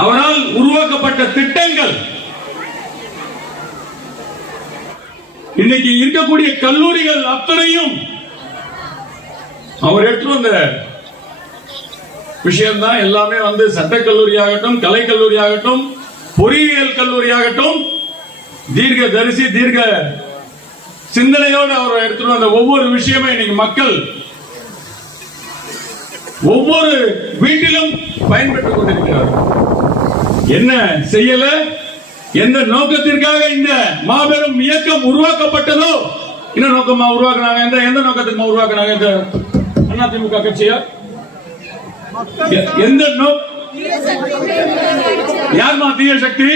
அவரால் உருவாக்கப்பட்ட திட்டங்கள். இன்னைக்கு இருக்கக்கூடிய கல்லூரிகள் அத்தனையும் அவர் எடுத்து வந்த விஷயம்தான். எல்லாமே வந்து சட்டக்கல்லூரி ஆகட்டும் கலை கல்லூரி ஆகட்டும் பொறியியல் கல்லூரி ஆகட்டும் தீர்க்க தரிசி தீர்க்க சிந்தனையோடு அவர் எடுத்துட்டு வந்த ஒவ்வொரு விஷயமே இன்னைக்கு மக்கள் ஒவ்வொரு வீட்டிலும் பயன்பெற்றுக் கொண்டிருக்கிறார்கள். என்ன செய்யல? எந்த நோக்கத்திற்காக இந்த மாபெரும் இயக்கம் உருவாக்கப்பட்டதோ? என்ன நோக்கமா உருவாக்குனாங்க? எந்த எந்த நோக்கத்துக்குமா உருவாக்குனாங்க? இந்த அதிமுக கட்சியா? எந்த நோ யார்மா தீய சக்தி?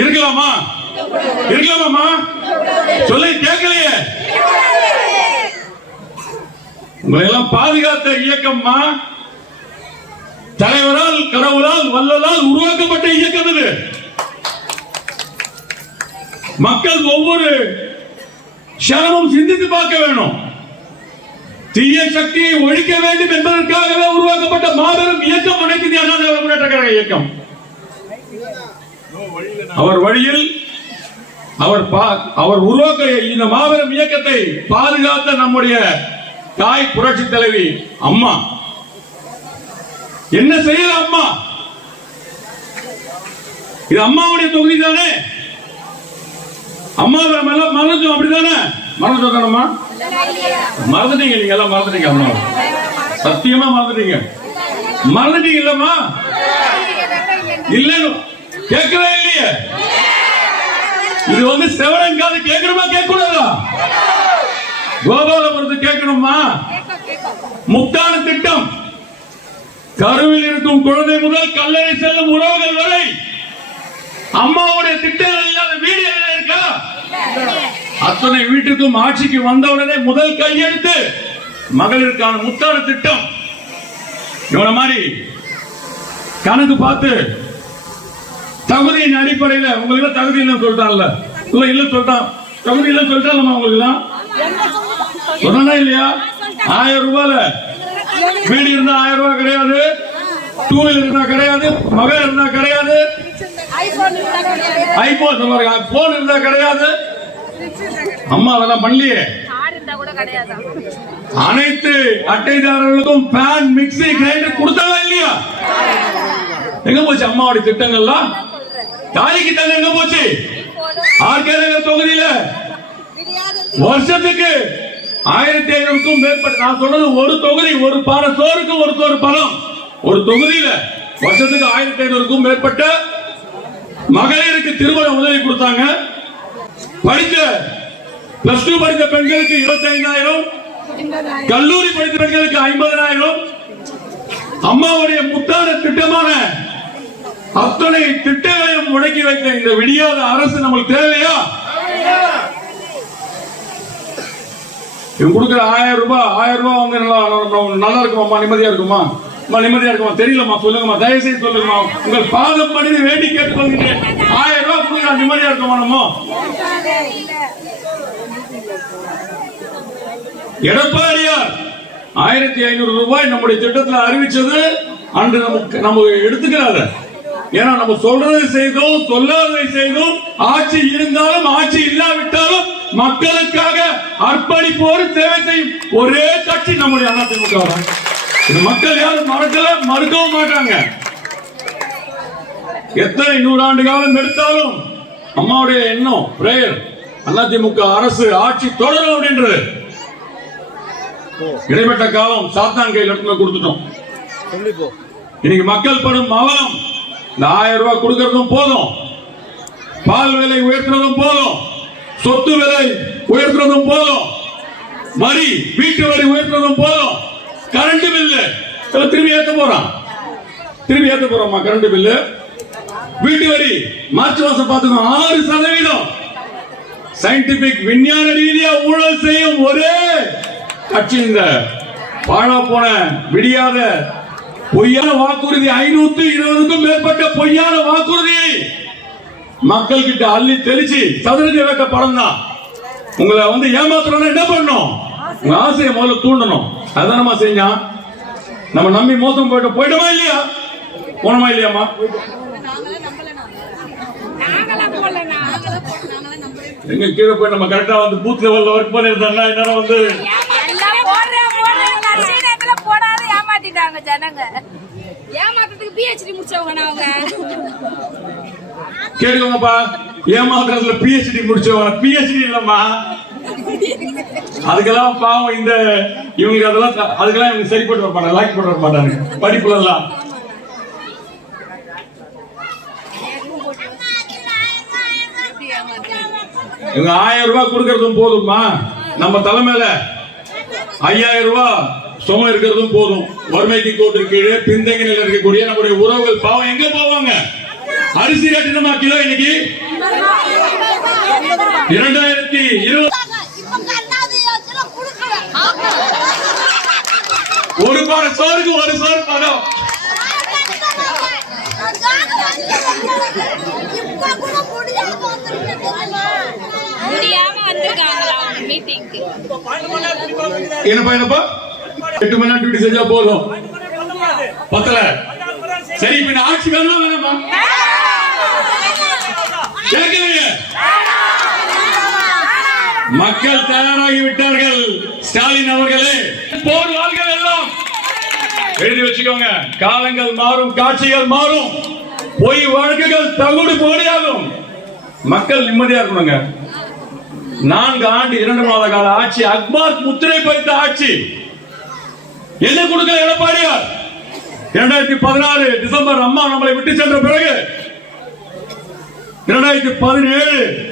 இருக்கலாமா இருக்கலாமா சொல்லி கேட்கலையே. உங்களை எல்லாம் பாதுகாத்த இயக்கம்மா. தலைவரால் கடவுளால் வல்லலால் உருவாக்கப்பட்ட இயக்கம் இது. மக்கள் ஒவ்வொரு க்ஷணமும் சிந்தித்து பார்க்க வேணும். தீய சக்தியை ஒழிக்க வேண்டும் என்பதற்காகவே உருவாக்கப்பட்ட மாபெரும் இயக்கம் அனைத்து இந்திய அண்ணா முன்னேற்ற கழக இயக்கம். அவர் வழியில் அவர் பா- அவர் உருவாக்க இந்த மாபெரும் இயக்கத்தை பாதுகாத்த நம்முடைய தாய் புரட்சி தலைவி அம்மா. என்ன செய்யல அம்மா? இது அம்மாவுடைய தொகுதி தானே? அம்மா நம்ம எல்லாம் மறந்துட்டோம் அப்படிதானே மறந்துட்டோம் தானம்மா மறந்துட்டீங்க நீங்க எல்லாம் மறந்துட்டீங்க அம்மா. சத்தியமா மறந்துட்டீங்க. மறந்துட்டீங்க இல்லம்மா? இல்லன்னு கேட்கவே இல்லையே. இது வந்து செவனன் காது கேட்கணுமா கேட்கக்கூடாதா? கோபாலபுரத்து கேட்கணுமா? முக்தான திட்டம். கருவில் இருக்கும் குழந்தை முதல் கல்லறை செல்லும் உறவுகள் வரை அம்மாவுடைய திட்டங்கள் இல்லாத வீடு இருக்கா? அத்தனை வீட்டுக்கும் ஆட்சிக்கு வந்தவுடனே முதல் கையெழுத்து மகளிருக்கான முத்தான திட்டம். இவன மாதிரி கணக்கு பார்த்து தகுதியின் அடிப்படையில் உங்களுக்கு தகுதி இல்லைன்னு சொல்லிட்டான்ல. இல்ல இல்ல சொல்லிட்டான். தகுதி இல்லைன்னு சொல்லிட்டான் உங்களுக்கு சொன்னா இல்லையா? ஆயிரம் ரூபாயில வீடு இருந்தா ஆயிரம் ரூபாய் கிடையாது. டூ வீலர் இருந்தா கிடையாது. மகள் இருந்தா கிடையாது. ஐபோன் போன் இருந்தா கிடையாது. அம்மா அதெல்லாம் பண்ணலையே. அனைத்து அட்டைதாரர்களுக்கும் பேன் மிக்ஸி கிரைண்டர் கொடுத்தாங்களா இல்லையா? எங்க போச்சு அம்மாவுடைய திட்டங்கள்லாம்? தாய்க்கு தாங்க எங்க போச்சு? ஆர்கே நகர் தொகுதியில வருஷத்துக்கு ஆயிரத்தி ஐநூறுக்கும் மேற்பட்ட நான் சொன்னது ஒரு தொகுதி ஒரு பானை சோறுக்கு ஒரு சோறு பணம் ஒரு தொகுதியில வருஷத்துக்கு ஆயிரத்தி ஐநூறுக்கும் மேற்பட்ட மகளிருக்கு திருமண உதவி கொடுத்தாங்க. படித்த பிளஸ் டூ படித்த பெண்களுக்கு இருபத்தி ஐந்தாயிரம் கல்லூரி படித்த பெண்களுக்கு ஐம்பதனாயிரம். அம்மாவுடைய முத்தான திட்டமான அத்தனை திட்டங்களையும் முடக்கி வைத்த இந்த விடியாத அரசு நம்மளுக்கு தேவையா? இவன் கொடுக்குற ஆயிரம் ரூபாய் ஆயிரம் ரூபாய் வந்து நல்லா நல்லா இருக்குமாம்மா? நிம்மதியா இருக்குமா? அம்மா நிம்மதியா இருக்குமா? தெரியலம்மா சொல்லுங்கம்மா தயவு செய்து சொல்லுங்கம்மா. உங்கள் பாதம் பண்ணி வேண்டி கேட்டுக்கொள்கிறேன். ஆயிரம் ரூபாய் கொடுக்குற நிம்மதியா இருக்குமா நம்ம? எடப்பாடியார் ஆயிரத்தி ஐநூறு ரூபாய் நம்முடைய திட்டத்தில் அறிவிச்சது அன்று நமக்கு நம்ம எடுத்துக்கிறாரு. ஏன்னா நம்ம சொல்றதை செய்தோம் சொல்லாததை செய்தோம். ஆட்சி இருந்தாலும் ஆட்சி இல்லாவிட்டாலும் மக்களுக்காக அர்ப்பணிப்போடு சேவை செய்யும் ஒரே கட்சி நம்முடைய அதிமுக தான். இது மக்கள் யாரும் மறக்கல மறுக்கவும் மாட்டாங்க. எத்தனை நூறாண்டு காலம் எடுத்தாலும் அம்மாவுடைய எண்ணம் பிரேயர் அதிமுக அரசு ஆட்சி தொடரும் அப்படின்றது. இடைப்பட்ட காலம் சாத்தான் கையில் இடத்துல கொடுத்துட்டோம். இன்னைக்கு மக்கள் படும் அவலம் இந்த ஆயிரம் ரூபாய் கொடுக்கறதும் போதும். பால் விலை உயர்த்துறதும் போதும். சொத்து விலை உயர்த்துறதும் போதும் வரி வீட்டு வரி உயர்த்துறதும் போதும் கரண்ட் பில்லு திரும்பி ஏத்த போறான். திரும்பி ஏத்த போறோமா கரண்ட் பில்லு வீட்டு வரி மார்ச் மாசம் பார்த்துக்கோ ஆறு சதவீதம். சயின்டிபிக் விஞ்ஞான ரீதியா ஊழல் செய்யும் ஒரே கட்சி இந்த. பாழா போன விடியாத பொய்யான வாக்குறுதி ஐநூத்தி இருபதுக்கும் மேற்பட்ட பொய்யான வாக்குறுதியை மக்கள் கிட்ட அள்ளி தெளிச்சு சதுரங்க வேட்ட படம் தான். உங்களை வந்து ஏமாத்தணும்னா என்ன பண்ணணும்? உங்க ஆசையை முதல்ல தூண்டணும். அதான் நம்ம செஞ்சான் நம்ம நம்பி மோசம் போயிட்டு போயிட்டோமா இல்லையா? போனோமா நம்பவே எங்க கீழே போய் நம்ம கரெக்டா வந்து பூத் லெவல்ல ஒர்க் பண்ணிருந்தோம்னா இந்நேரம் வந்து போடாத ஏமாத்திட்டாங்க ஜனங்க. ஏமாத்துறதுக்கு பிஹெச்டி முடிச்சவங்க அவங்க. கேளுங்கப்பா ஏமாத்துறதுல பிஹெச்டி முடிச்சவங்க பிஹெச்டி இல்லம்மா. அதுக்கெல்லாம் பாவம் இந்த இவங்க அதெல்லாம் அதுக்கெல்லாம் இவங்க சரிப்பட்டு வர மாட்டாங்க லாக்கி போட்டு வர மாட்டாங்க படிப்புல எல்லாம். இவங்க ஆயிரம் ரூபாய் கொடுக்கறதும் போதும்மா. நம்ம தலைமையில ஐயாயிரம் ரூபாய் சுமம் இருக்கிறதும் போதும். வறுமைக்கு கோட்டு கீழே பின்தங்கிய நிலையில் இருக்கக்கூடிய நம்முடைய உறவுகள் பாவம் எங்க போவாங்க? அரிசி ரேட் என்னமா கிலோ இன்னைக்கு? இரண்டாயிரத்தி இருபது. ஒரு பாறை சோறுக்கு ஒரு சோறு மீட்டிங்க்கு என்னப்பா என்னப்பா எட்டு மணி நேரம் டியூட்டி செஞ்சா போதும். பத்தல. சரி இப்ப ஆட்சி வேணுமா வேணாமா? மக்கள் தயாராகி விட்டார்கள். ஸ்டாலின் அவர்களே. போர் வாழ்கள் எல்லாம். எழுதி வச்சுக்கோங்க. காலங்கள் மாறும் காட்சிகள் மாறும். பொய் வழக்குகள் தகுடு போடியாகும் மக்கள் நிம்மதியா இருக்கணுங்க. நான்கு ஆண்டு இரண்டு மாத கால ஆட்சி அக்பார் முத்திரை பதித்த ஆட்சி. என்ன கொடுக்கல எடப்பாடியார்? இரண்டாயிரத்தி பதினாறு டிசம்பர் அம்மா நம்மளை விட்டு சென்ற பிறகு இரண்டாயிரத்தி பதினேழு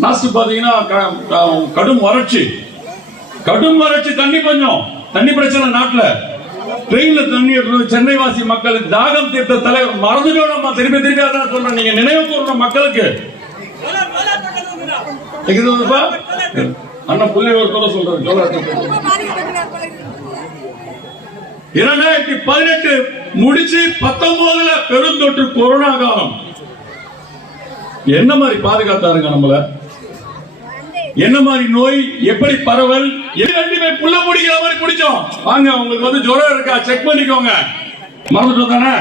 லாஸ்ட் பாத்தீங்கன்னா க- கடும் வறட்சி. கடும் வறட்சி தண்ணி பஞ்சம். தண்ணி பிரச்சனை நாட்டுல. ட்ரெயின்ல தண்ணி சென்னை வாசி மக்களுக்கு தாகம் தீர்த்த தலைவர் மறந்துட்டோம் நம்ம திருப்பி திருப்பி அதான் சொல்றேன். நீங்க நினைவு கூறணும் மக்களுக்கு. அண்ணன் புள்ளி ஒரு சொல்றேன் இரண்டாயிரத்தி பதினெட்டு முடிச்சு பத்தொன்பதுல பெருந்தொற்று கொரோனா காலம். என்ன மாதிரி பாதுகாத்தாருங்க நம்மள? என்ன மாதிரி நோய் எப்படி பரவல்? ரெண்டுமே புள்ள பிடிக்கிற மாதிரி பிடிச்சோம். வாங்க உங்களுக்கு வந்து ஜுரம் இருக்கா? செக் பண்ணிக்கோங்க. மறந்துட்டோம் தானே?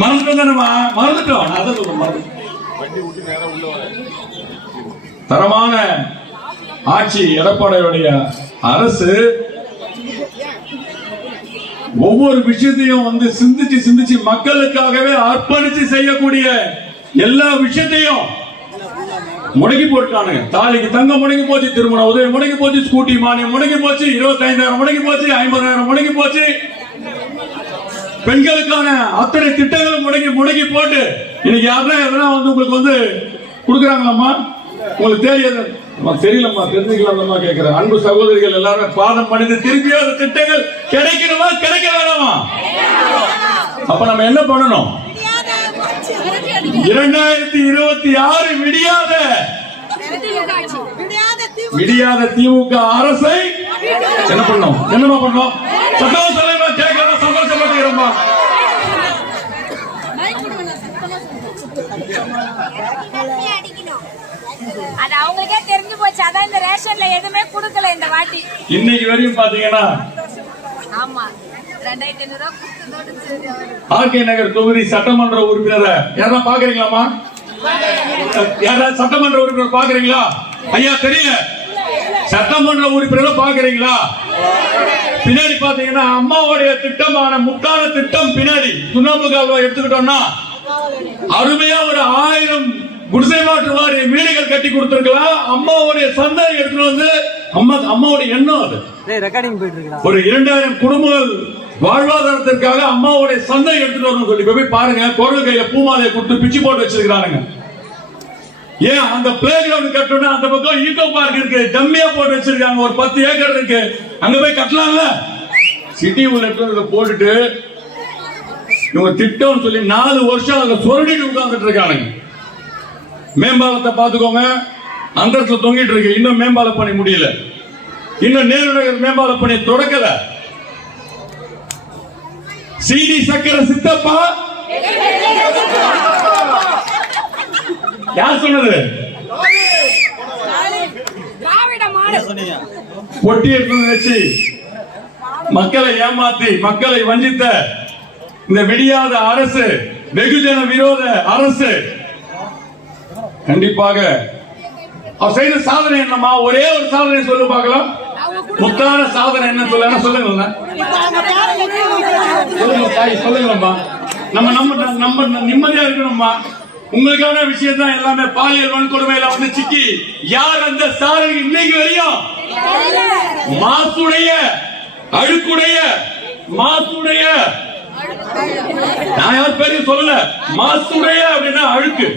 மறந்துட்டோம் தானே மறந்துட்டோம். அதான் சொல்றேன் தரமான ஆட்சி எடப்பாடியுடைய அரசு ஒவ்வொரு விஷயத்தையும் வந்து சிந்திச்சு சிந்திச்சு மக்களுக்காகவே அர்ப்பணிச்சு செய்யக்கூடிய எல்லா விஷயத்தையும் முடங்கி போட்டானுங்க தாலிக்கு தங்கம் முடங்கி போச்சு திருமண உதவி முடங்கி போச்சு ஸ்கூட்டி மானியம் முடங்கி போச்சு இருபத்தைந்தாயிரம் முடங்கி போச்சு ஐம்பதாயிரம் முடங்கி போச்சு. பெண்களுக்கான அத்தனை திட்டங்களும் முடங்கி முடங்கி போட்டு இன்னைக்கு யாருன்னா எதனா வந்து உங்களுக்கு வந்து கொடுக்குறாங்களாம்மா? உங்களுக்கு தெரியாது. தெரியலம்மா தெரிஞ்சுக்கலாம்மா கேட்கிறேன் அன்பு சகோதரிகள் எல்லாரும் பாதம் பணிந்து திருப்பியும் அந்த திட்டங்கள் கிடைக்கணுமா கிடைக்க வேணாமா? அப்ப நம்ம என்ன பண்ணணும்? இரண்டாயிரத்தி இருபத்தி ஆறு விடியாத விடியாத திமுக அரசை என்ன பண்ணோம்? என்னமா பண்ணோம்? சட்டமன்ற தலைவர் கேட்கறத சந்தோஷப்பட்டுக்கிறோமா அது அவங்களுக்கே தெரிஞ்சு போச்சு. அதான் இந்த ரேஷன்ல எதுவுமே கொடுக்கல இந்த வாட்டி. இன்னைக்கு வரையும் பாத்தீங்கன்னா ஆமா ரெண்டாயிரத்தி ஐநூறு ரூபா கொடுத்ததோடு சரி அவரு. ஆர்கே நகர் தொகுதி சட்டமன்ற உறுப்பினரை யாரா பாக்குறீங்களாமா யாராவது சட்டமன்ற உறுப்பினர் பாக்குறீங்களா? ஐயா தெரியல. சட்டமன்ற உறுப்பினர் பாக்குறீங்களா? பின்னாடி பாத்தீங்கன்னா அம்மாவுடைய திட்டமான முக்கால திட்டம் பின்னாடி சுண்ணாம்பு கால்வாய் எடுத்துக்கிட்டோம்னா அருமையா ஒரு ஆயிரம் குடிசை மாற்று வாரிய வீடுகள் கட்டி கொடுத்திருக்கலாம் அம்மாவுடைய சந்தை எடுத்துட்டு வந்து அம்மா அம்மாவுடைய எண்ணம் அது. டேய் ரெக்கார்டிங் போயிட்டு இருக்குடா. ஒரு இரண்டாயிரம் குடும்பங்கள் வாழ்வாதாரத்திற்காக அம்மாவுடைய சந்தை எடுத்துட்டு வரணும் சொல்லி. போய் பாருங்க குரல் கையில பூமாலையை கொடுத்து பிச்சு போட்டு வச்சிருக்காங்க ஏன் அந்த பிளே கிரவுண்ட் கட்டணும் அந்த பக்கம் ஈகோ பார்க் இருக்கு. டம்மியா போட்டு வச்சிருக்காங்க. ஒரு பத்து ஏக்கர் இருக்கு. அங்க போய் கட்டலாம்ல? சிட்டி உள்ள போட்டுட்டு இவங்க திட்டம்னு சொல்லி நாலு வருஷம் அதுல சொருடிட்டு உட்கார்ந்துட்டு இருக்கானுங்க. மேம்பாலத்தை பாத்துக்கோங்க அந்தரத்துல தொங்கிட்டு இருக்கு. இன்னும் மேம்பால பணி முடியல. இன்னும் நேரு நகர் மேம்பால பணி தொடக்கல. சீனி சக்கர சித்தப்பா? யார் சொன்னது? பொட்டி வச்சு மக்களை ஏமாத்தி மக்களை வஞ்சித்த இந்த விடியாத அரசு வெகுஜன விரோத அரசு. கண்டிப்பாக அவர் செய்த சாதனை என்னம்மா? ஒரே ஒரு சாதனை சொல்லு பார்க்கலாம். முத்தான சாதனை என்ன சொல்ல? சொல்லுங்க தாய் சொல்லுங்கம்மா. நம்ம நம்ம நம்ம நிம்மதியா இருக்கணும்மா. உங்களுக்கான விஷயம் தான் எல்லாமே. பாலியல் வன்கொடுமையில வந்து சிக்கி யார் அந்த சாரு இன்னைக்கு வரையும்? மாசுடைய அழுக்குடைய மாசுடைய. நான் யார் பேரையும் சொல்லல. மாசுடைய அப்படின்னா அழுக்கு.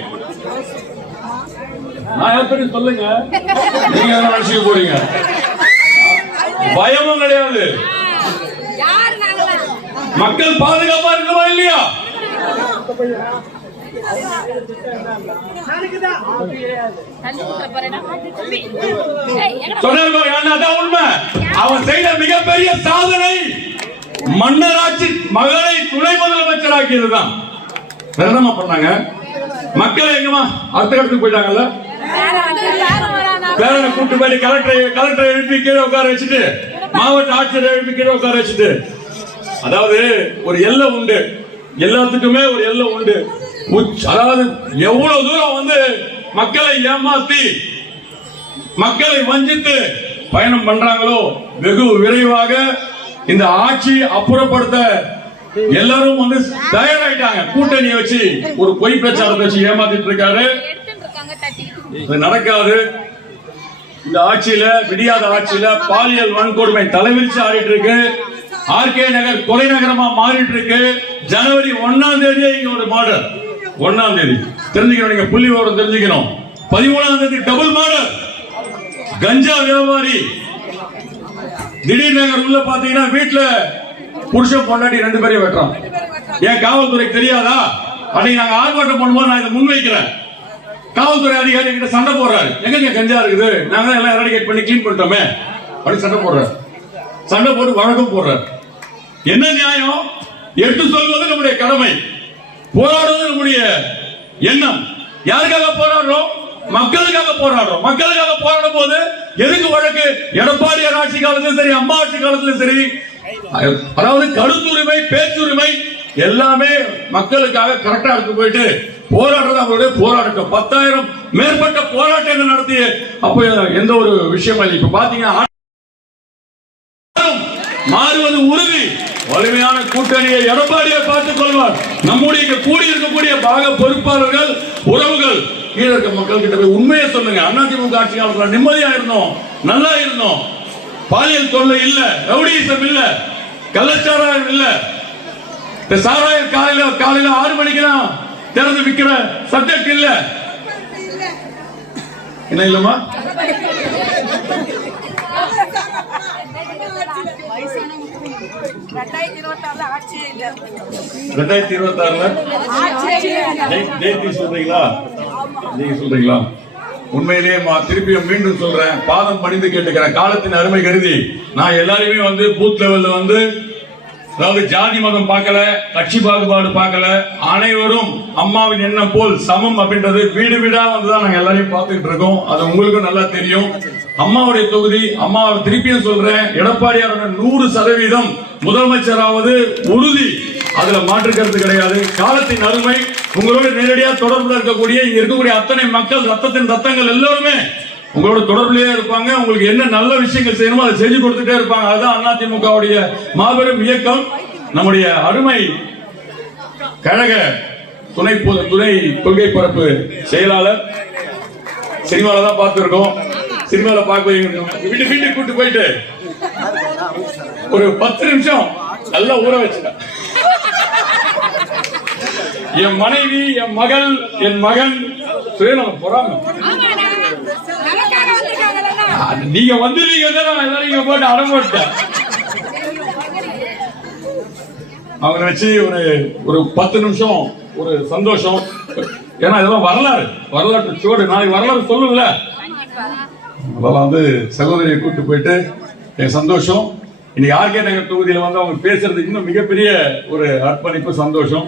நான் யார் பேரையும் சொல்லுங்க. நீங்க என்ன நினைச்சுக்க போறீங்க. பயமும் கிடையாது. மக்கள் பாதுகாப்பா இருக்கவா இல்லையா? தண்ணி உண்மை. அவன் செய்த மிகப்பெரிய சாதனை மன்னராட்சி மகளை துணை முதலமைச்சராக்கியதுதான். வேற என்னம்மா பண்ணாங்க. மக்கள் எங்கம்மா? அடுத்த இடத்துக்கு போயிட்டாங்கல்ல? வேற வந்து யாரும் பேரனை கூட்டு போய் கலெக்டரை கலெக்டரை எழுப்பி கீழே உட்கார வச்சுட்டு மாவட்ட ஆட்சியரை எழுப்பி கீழே உட்கார வச்சுட்டு அதாவது ஒரு எல்லை உண்டு. எல்லாத்துக்குமே ஒரு எல்லை உண்டு. அதாவது எவ்வளவு தூரம் வந்து மக்களை ஏமாத்தி மக்களை வஞ்சித்து பயணம் பண்றாங்களோ வெகு விரைவாக இந்த ஆட்சி அப்புறப்படுத்த எல்லாரும் வந்து தயாராயிட்டாங்க. கூட்டணியை வச்சு ஒரு பொய் பிரச்சாரத்தை வச்சு ஏமாத்திட்டு இருக்காரு. இது நடக்காது. இந்த ஆட்சியில விடியாத ஆட்சியில பாலியல் வன்கொடுமை தலைவிரிச்சு ஆடிட்டு இருக்கு. ஆர்கே நகர் கொலை நகரமா மாறிட்டு இருக்கு ஜனவரி ஒன்னாம் தேதியே இங்க ஒரு மாடல். ஒன்னாம் தேதி. தெரிஞ்சுக்கணும் நீங்க புள்ளி விவரம் தெரிஞ்சுக்கணும். பதிமூணாம் தேதி டபுள் மாடல். கஞ்சா வியாபாரி. திடீர் நகர் உள்ள பாத்தீங்கன்னா வீட்டுல புருஷன் பொண்டாட்டி ரெண்டு பேரையும் வெட்டுறான். ஏன் காவல்துறைக்கு தெரியாதா? அன்னைக்கு நாங்க ஆர்ப்பாட்டம் பண்ணும்போது நான் இதை முன்வைக்கிறேன். காவல்துறை அதிகாரி கிட்ட சண்டை போடுறாரு. எங்க கஞ்சா இருக்குது? நாங்க எல்லாம் எராடிகேட் பண்ணி க்ளீன் பண்ணிட்டோமே. அப்படி சண்டை போடுறாரு. சண்டை போட்டு வழக்கம் போடுறாரு. என்ன நியாயம்? எடுத்து சொல்வது நம்முடைய கடமை. போராடுவது நம்முடைய எண்ணம். யாருக்காக போராடுறோம்? மக்களுக்காக போராடுறோம். மக்களுக்காக போராடும் போது எதுக்கு வழக்கு? எடப்பாடி ஆட்சி காலத்திலும் சரி அம்மா ஆட்சி காலத்திலும் சரி. அதாவது கருத்துரிமை பேச்சுரிமை எல்லாமே மக்களுக்காக கரெக்டா எடுத்து போயிட்டு போராடுறது அவருடைய போராட்டம் பத்தாயிரம் மேற்பட்ட போராட்டங்கள் நடத்திய அப்ப எந்த ஒரு விஷயமா இல்லை. இப்ப பாத்தீங்கன்னா மாறுவது உறுதி. வலிமையான கூட்டணியை எடப்பாடியை பார்த்துக் கொள்வார். நம்முடைய இங்க பாக பொறுப்பாளர்கள் உறவுகள் கீழே இருக்க மக்கள் கிட்ட போய் உண்மையை சொல்லுங்க. அதிமுக ஆட்சியாளர்கள் நிம்மதியா இருந்தோம் நல்லா இருந்தோம். பாலியல் தொல்லை இல்ல ரவுடிசம் இல்ல கள்ளச்சாராயம் இல்ல. சாராயம் காலையில காலையில ஆறு மணிக்கு தான் திறந்து விக்கிற சப்ஜெக்ட் இல்ல. என்ன இல்லம்மா? வயசானவங்க ரெண்டாயிரத்தி இருபத்தி ஆறுல. ஜெயந்தி சொல்றீங்களா? நீங்க சொல்றீங்களா? உண்மையிலேயே திருப்பியும் மீண்டும் சொல்றேன். பாதம் பணிந்து கேட்டுக்கிறேன். காலத்தின் அருமை கருதி. நான் எல்லாரையுமே வந்து பூத் லெவல்ல வந்து அதாவது ஜாதி மதம் பார்க்கல கட்சி பாகுபாடு பார்க்கல அனைவரும் அம்மாவின் எண்ணம் போல் சமம் அப்படின்றது வீடு வீடா வந்துதான் நாங்க எல்லாரையும் பார்த்துக்கிட்டு இருக்கோம். அது உங்களுக்கும் நல்லா தெரியும். அம்மாவுடைய தொகுதி அம்மா திருப்பியும் சொல்றேன் எடப்பாடியாரோட நூறு சதவீதம் முதலமைச்சராவது உறுதி. அதுல மாற்று கருத்து கிடையாது. காலத்தின் அருமை உங்களோட நேரடியா தொடர்புல இருக்கக்கூடிய இங்க இருக்கக்கூடிய அத்தனை மக்கள் ரத்தத்தின் ரத்தங்கள் எல்லாருமே உங்களோட தொடர்புலயே இருப்பாங்க. உங்களுக்கு என்ன நல்ல விஷயங்கள் செய்யணுமோ அதை செஞ்சு கொடுத்துட்டே இருப்பாங்க. அதுதான் அதிமுகவுடைய மாபெரும் இயக்கம். நம்முடைய அருமை கழக துணை பொது- துணை கொள்கை பரப்பு செயலாளர். சினிமால தான் பார்த்துருக்கோம். சினிமால பார்க்க வீட்டு வீட்டுக்கு கூட்டு போயிட்டு ஒரு பத்து நிமிஷம் நல்லா ஊற வச்சுட்டேன். என் மனைவி என் மகள் என் மகன். சுயநலம் பொறாம. நீங்க வந்து நீங்க வந்துருவீங்க நான் போட்டு அடம் போட்டேன் அவங்கள வச்சு ஒரு ஒரு பத்து நிமிஷம் ஒரு சந்தோஷம். ஏன்னா இதெல்லாம் வரலாறு. வரலாற்று சோடு நாளைக்கு வரலாறு சொல்லும்ல. அதெல்லாம் வந்து சகோதரியை கூட்டு போயிட்டு என் சந்தோஷம். இன்னைக்கு ஆர்கே நகர் தொகுதியில வந்து அவங்க பேசுறது இன்னும் மிகப்பெரிய ஒரு அர்ப்பணிப்பு சந்தோஷம்.